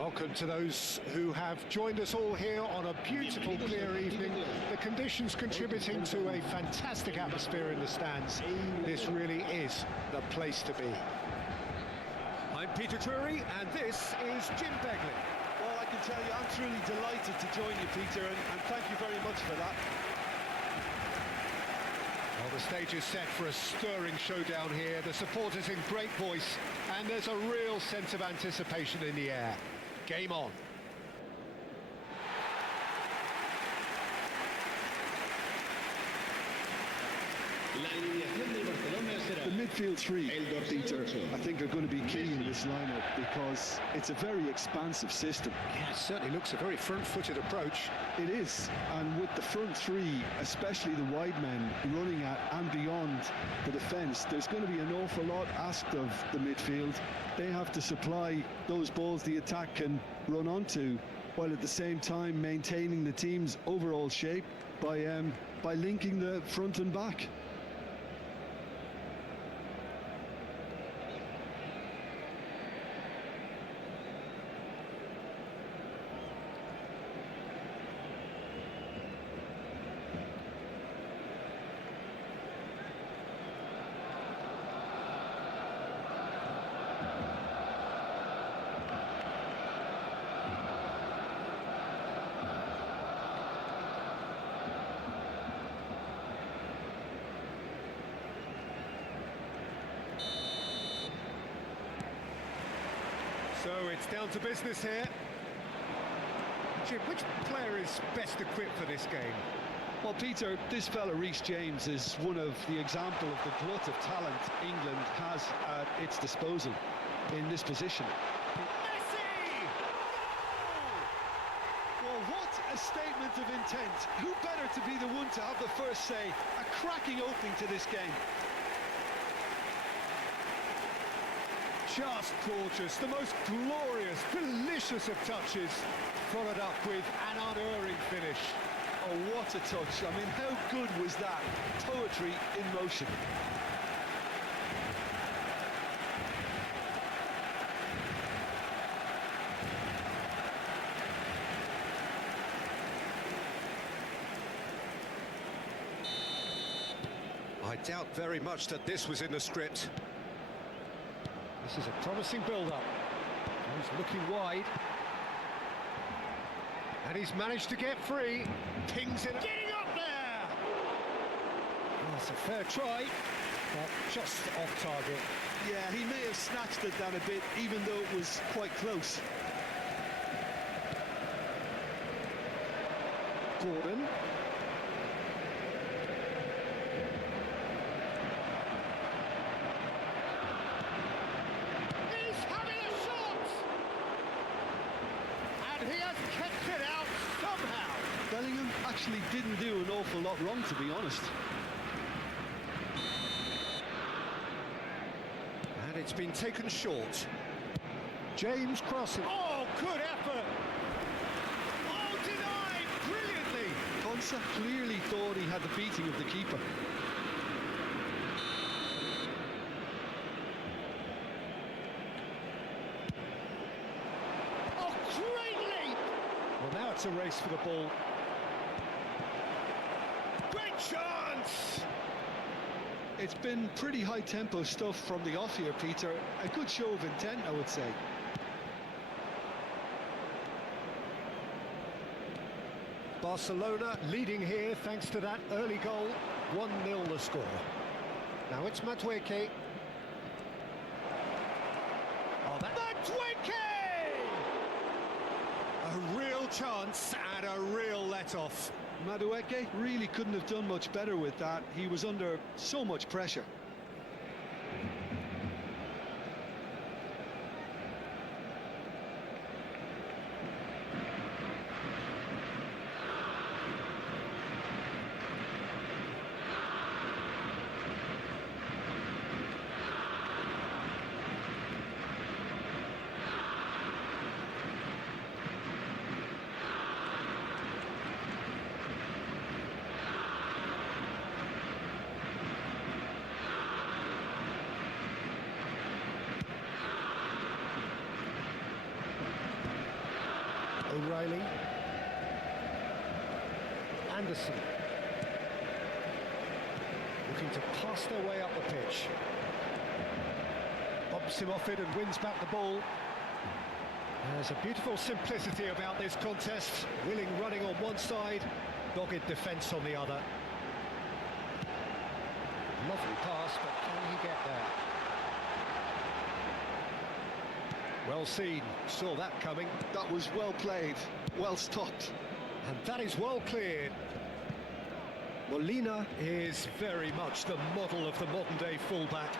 Welcome to those who have joined us all here on a beautiful, clear evening. The conditions contributing to a fantastic atmosphere in the stands. This really is the place to be. I'm Peter Drury, and this is Jim Beglin. Well, I can tell you, I'm truly delighted to join you, Peter, and thank you very much for that. Well, the stage is set for a stirring showdown here. The supporters in great voice, and there's a real sense of anticipation in the air. Game on. The midfield three, Peter, I think are going to be key in this lineup because it's a very expansive system. Yeah, it certainly looks a very front-footed approach. It is, and with the front three, especially the wide men running at and beyond the defence, there's going to be an awful lot asked of the midfield. They have to supply those balls the attack can run onto, while at the same time maintaining the team's overall shape by linking the front and back. So it's down to business here. Jim, which player is best equipped for this game? Well, Peter, this fella Reece James is one of the example of the glut of talent England has at its disposal in this position. Messi! Well, what a statement of intent. Who better to be the one to have the first say? A cracking opening to this game. Just gorgeous, the most glorious, delicious of touches, followed up with an unerring finish. Oh, what a touch. I mean, how good was that? Poetry in motion. I doubt very much that this was in the script. This is a promising build-up. He's looking wide. And he's managed to get free. Pings it. Getting up there! Oh, it's a fair try, but just off target. Yeah, he may have snatched it down a bit, even though it was quite close. Gordon. Bellingham actually didn't do an awful lot wrong, to be honest. And it's been taken short. James crossing. Oh, good effort! Oh, denied brilliantly! Konsa clearly thought he had the beating of the keeper. Oh, great leap! Well, now it's a race for the ball. Chance! It's been pretty high-tempo stuff from the off here, Peter. A good show of intent, I would say. Barcelona leading here thanks to that early goal. 1-0 the score. Now it's Madueke. Oh, Madueke! A real chance and a real let-off. Madueke really couldn't have done much better with that. He was under so much pressure. O'Reilly. Anderson. Looking to pass their way up the pitch. Bobs him off it and wins back the ball. There's a beautiful simplicity about this contest. Willing running on one side, dogged defence on the other. Lovely pass, but can he get there? Well seen, saw that coming. That was well played, well stopped. And that is well cleared. Molina is very much the model of the modern-day fullback.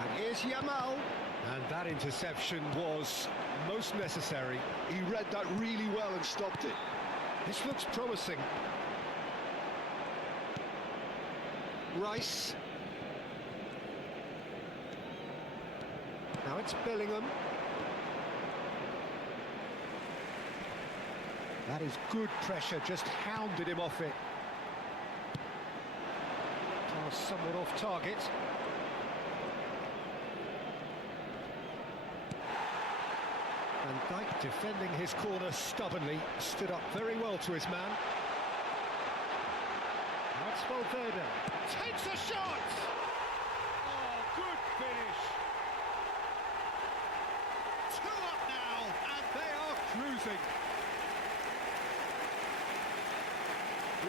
And here's Yamal. And that interception was most necessary. He read that really well and stopped it. This looks promising. Rice. Now it's Bellingham. That is good pressure, just hounded him off it. Pass somewhat off target. And Dijk, defending his corner stubbornly, stood up very well to his man. That's Valverde. Takes a shot! Oh, good finish! 2 up now, and they are cruising.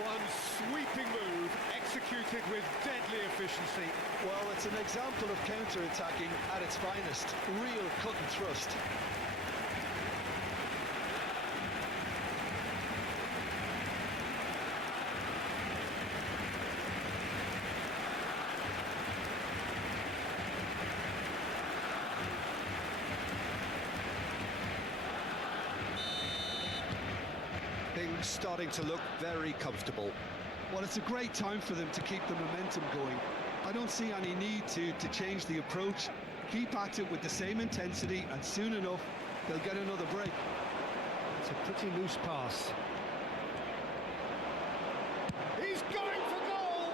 One sweeping move, executed with deadly efficiency. Well, it's an example of counter-attacking at its finest. Real cut and thrust. Things starting to look very comfortable. Well, it's a great time for them to keep the momentum going. I don't see any need to change the approach. Keep at it with the same intensity, and soon enough, they'll get another break. It's a pretty loose pass. He's going for goal!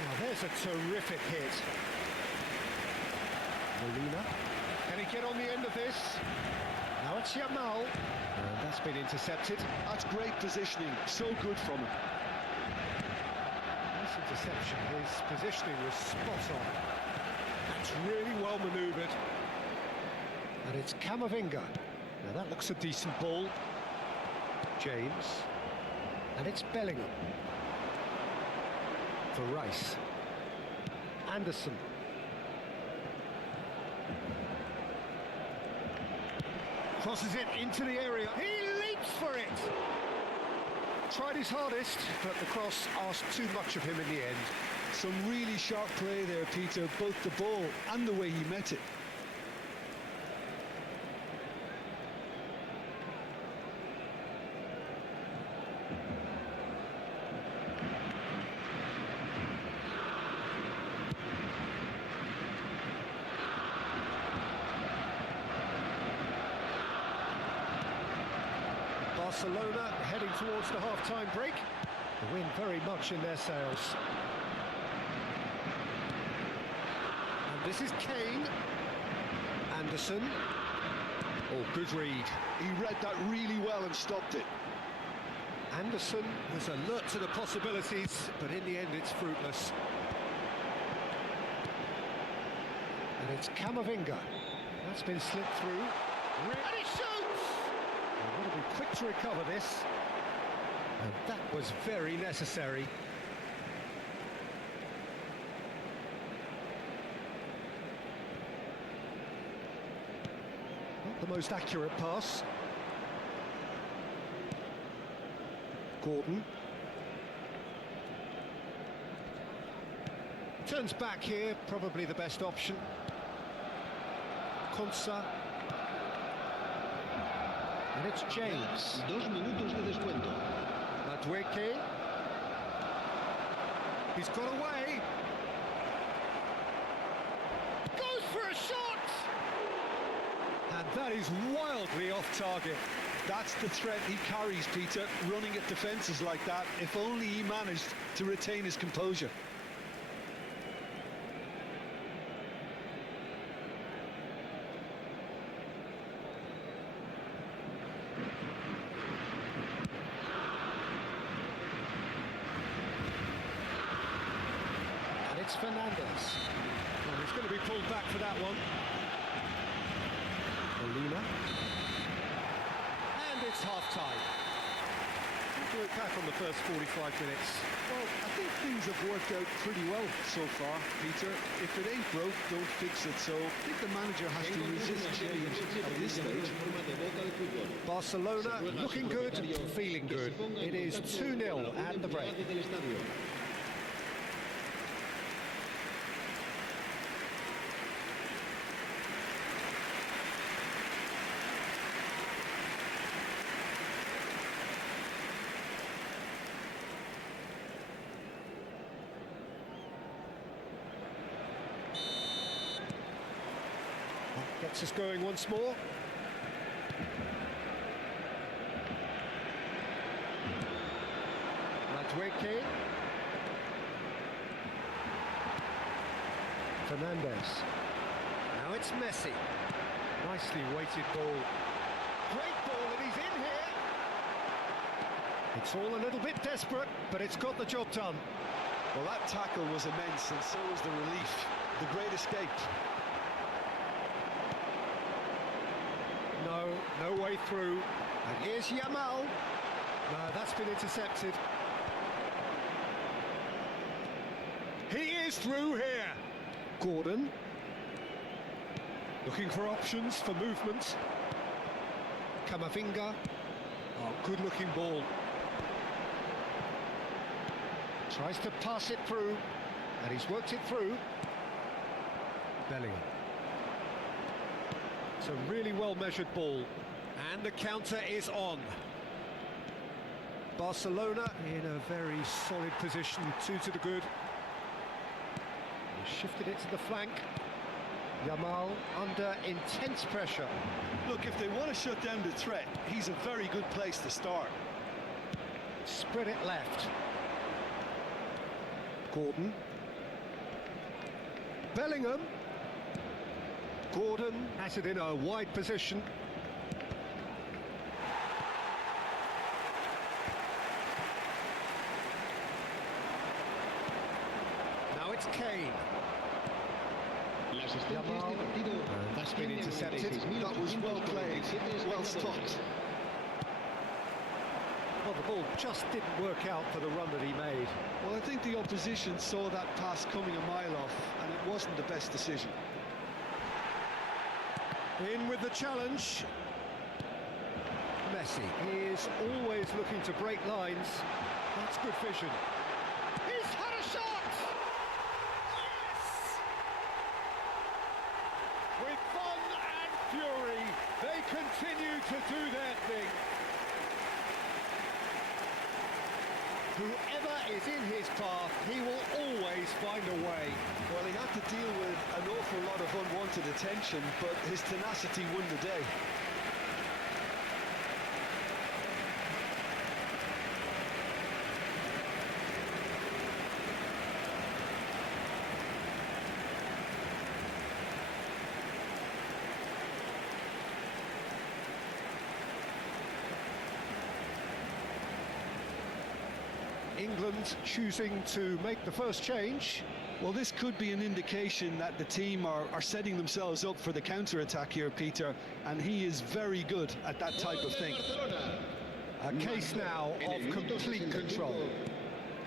Now, there's a terrific hit. Molina. Can he get on the end of this? Now it's Yamal. And that's been intercepted. That's great positioning, so good from him. Nice interception, his positioning was spot on. That's really well manoeuvred. And it's Camavinga. Now that looks a decent ball. James. And it's Bellingham. For Rice. Anderson. Crosses it into the area. He leaps for it. Tried his hardest, but the cross asked too much of him in the end. Some really sharp play there, Peter, both the ball and the way he met it. Barcelona heading towards the half-time break. The wind very much in their sails. And this is Kane. Anderson. Oh, good read. He read that really well and stopped it. Anderson was alert to the possibilities, but in the end it's fruitless. And it's Camavinga. That's been slipped through. And he shoots! They've got to be quick to recover this. And that was very necessary. Not the most accurate pass. Gordon. Turns back here, probably the best option. Konsa. And it's James. 2 minutos de descuento. Madueke. He's got away. Goes for a shot! And that is wildly off target. That's the threat he carries, Peter, running at defences like that. If only he managed to retain his composure. It's Fernandez. Well, he's going to be pulled back for that one. Molina. And it's half-time. Look back on the first 45 minutes. Well, I think things have worked out pretty well so far, Peter. If it ain't broke, don't fix it. So I think the manager has to resist change at this stage. Barcelona looking good, feeling good. It is 2-0 at the break. Gets us going once more. Valverde. Fernandez. Now it's Messi. Nicely weighted ball. Great ball, and he's in here. It's all a little bit desperate, but it's got the job done. Well, that tackle was immense, and so was the relief. The great escape. No way through. And here's Yamal. No, that's been intercepted. He is through here. Gordon. Looking for options for movement. Camavinga. Oh, good-looking ball. Tries to pass it through, and he's worked it through. Bellingham. It's a really well-measured ball. And the counter is on. Barcelona in a very solid position, 2 to the good. He shifted it to the flank. Yamal under intense pressure. Look, if they want to shut down the threat, he's a very good place to start. Spread it left. Gordon. Bellingham. Gordon has it in a wide position. Now it's Kane. Yamal. That's been intercepted. That was well played, well stopped. Well, the ball just didn't work out for the run that he made. Well, I think the opposition saw that pass coming a mile off, and it wasn't the best decision. In with the challenge. Messi is always looking to break lines. That's good vision. He's had a shot! Yes! With fun and fury, they continue to do their thing. Whoever is in his path, he will always find a way. Well, he had to deal with an awful lot of unwanted attention, but his tenacity won the day. England choosing to make the first change. Well, this could be an indication that the team are setting themselves up for the counter-attack here, Peter, and he is very good at that type of thing. A case now of complete control.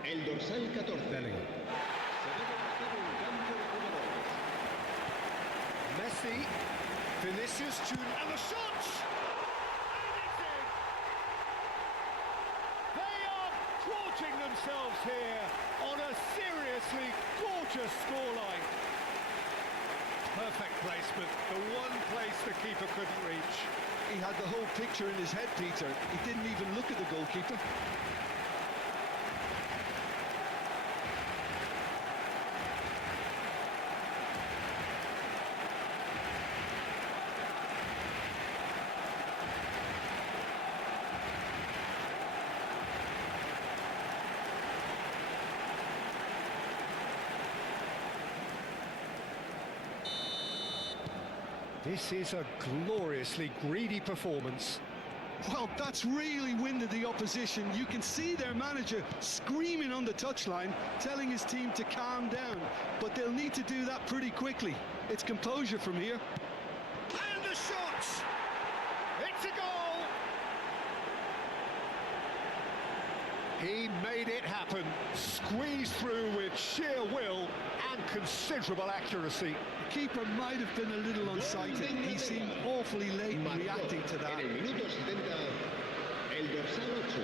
Bellingham. Messi, Vinicius Junior, and the shot! Themselves here on a seriously gorgeous scoreline. Perfect placement, the one place the keeper couldn't reach. He had the whole picture in his head, Peter. He didn't even look at the goalkeeper. This is a gloriously greedy performance. Well, that's really winded the opposition. You can see their manager screaming on the touchline, telling his team to calm down, but they'll need to do that pretty quickly. It's composure from here. And the shot! It's a goal! He made it happen, squeezed through with sheer will and considerable accuracy. The keeper might have been a little unsighted. He seemed awfully late in reacting to that. En el minuto 70, el dorsal 8.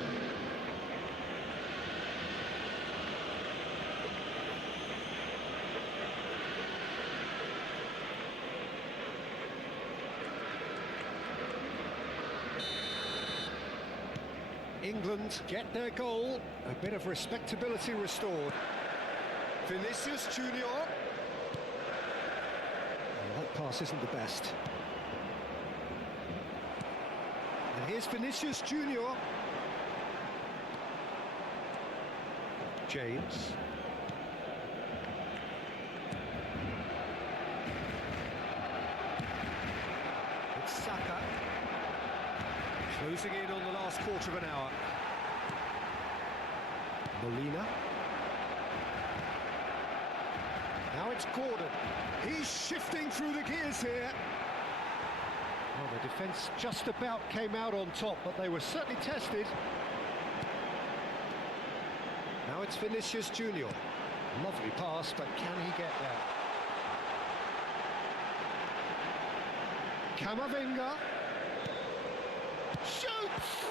England get their goal, a bit of respectability restored. Vinicius Junior. Well, that pass isn't the best. And here's Vinicius Junior. James. It's Saka. Closing in on the last quarter of an hour. Molina. Now it's Gordon. He's shifting through the gears here. Well, the defence just about came out on top, but they were certainly tested. Now it's Vinicius Junior. Lovely pass, but can he get there? Camavinga. Shoots!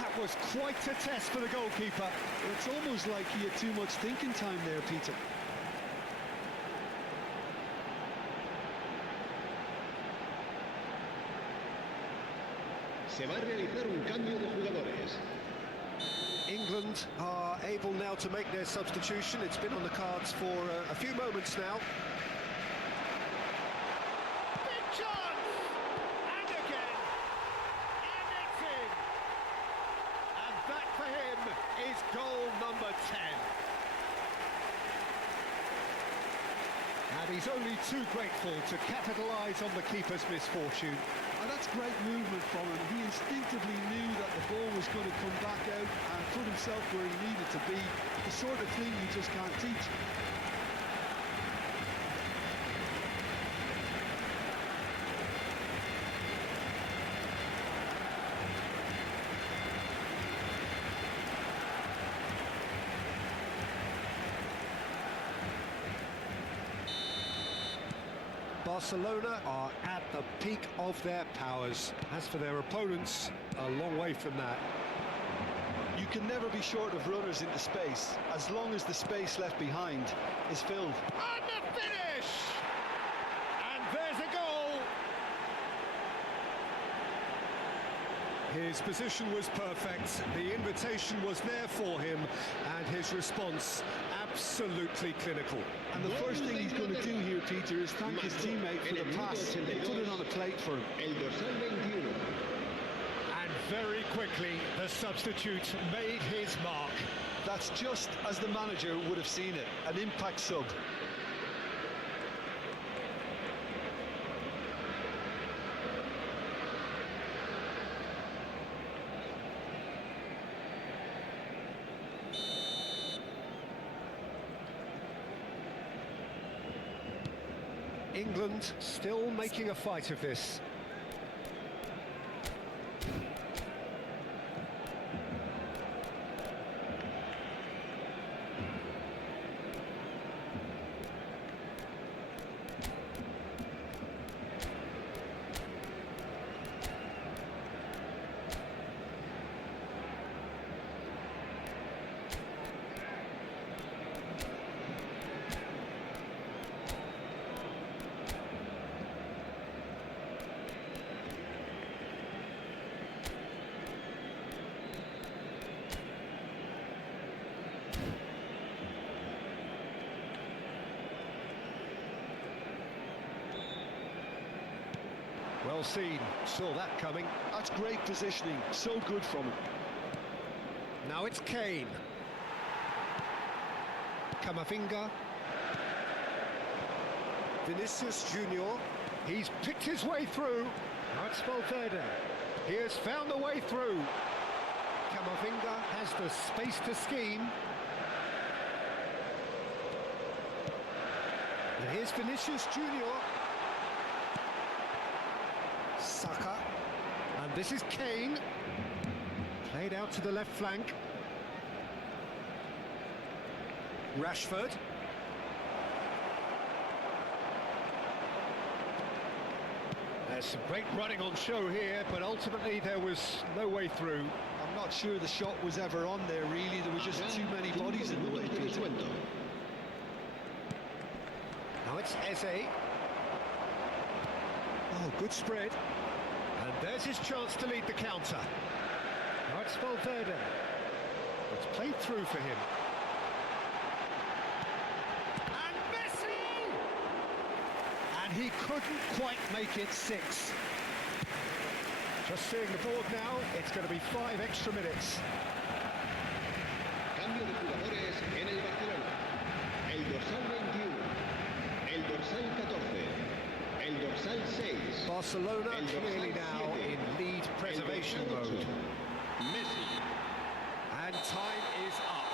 That was quite a test for the goalkeeper. It's almost like he had too much thinking time there, Peter. Se va a realizar un cambio de jugadores. England are able now to make their substitution. It's been on the cards for a few moments now. Big chance! And again! And it's in! And that for him is goal number 10. And he's only too grateful to capitalise on the keeper's misfortune. And that's great movement from him. He instinctively knew that the ball was going to come back out and put himself where he needed to be. The sort of thing you just can't teach. Barcelona are at the peak of their powers. As for their opponents, a long way from that. You can never be short of runners into space, as long as the space left behind is filled. And the finish! And there's a goal! His position was perfect, the invitation was there for him, and his response absolutely clinical. And the first thing he's going to do here, Peter, is thank his teammate for the pass. They put it on a plate for him. El dorsal 21. And very quickly, the substitute made his mark. That's just as the manager would have seen it, an impact sub. England still making a fight of this. Well seen, saw that coming. That's great positioning, so good from him. Now it's Kane. Camavinga. Vinicius Junior. He's picked his way through. Now it's Valverde. He has found the way through. Camavinga has the space to scheme. And here's Vinicius Junior. Saka. And this is Kane. Played out to the left flank. Rashford. There's some great running on show here, but ultimately there was no way through. I'm not sure the shot was ever on there, really. There were just too many bodies in the way, Peter. Now it's Eze. Oh, good spread. And there's his chance to lead the counter. Now it's Valverde. It's played through for him. And Messi! And he couldn't quite make it 6. Just seeing the board now, it's going to be 5 extra minutes. Cambio de jugadores en el Barcelona. El dorsal 21, el dorsal 14, el dorsal 6. Barcelona el dorsal clearly now 7, in lead preservation el dorsal 8, mode. Messi. And time is up.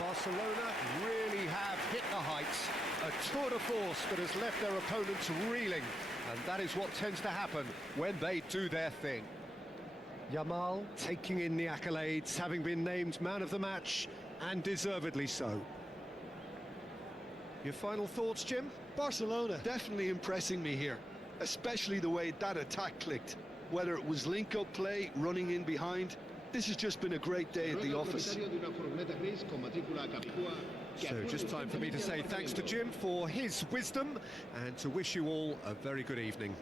Barcelona really have hit the heights. A tour de force that has left their opponents reeling. And that is what tends to happen when they do their thing. Yamal taking in the accolades, having been named man of the match, and deservedly so. Your final thoughts, Jim? Barcelona definitely impressing me here, especially the way that attack clicked. Whether it was link-up play, running in behind, this has just been a great day at the office. So just time for me to say thanks to Jim for his wisdom and to wish you all a very good evening.